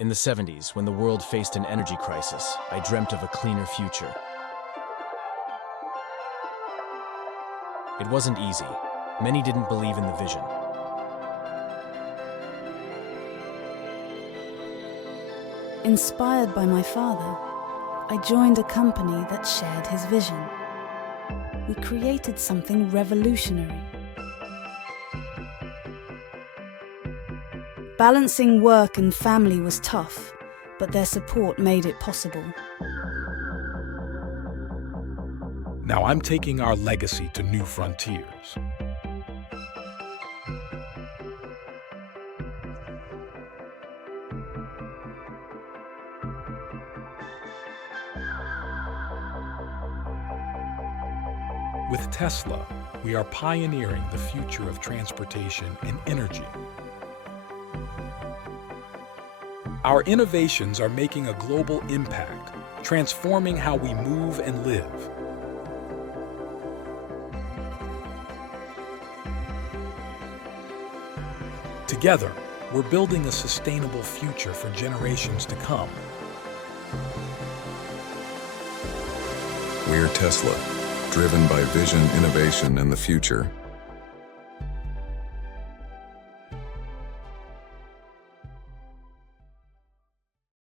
In the 70s, when the world faced an energy crisis, I dreamt of a cleaner future. It wasn't easy. Many didn't believe in the vision. Inspired by my father, I joined a company that shared his vision. We created something revolutionary. Balancing work and family was tough, but their support made it possible. Now I'm taking our legacy to new frontiers. With Tesla, we are pioneering the future of transportation and energy. Our innovations are making a global impact, transforming how we move and live. Together, we're building a sustainable future for generations to come. We're Tesla, driven by vision, innovation, and the future.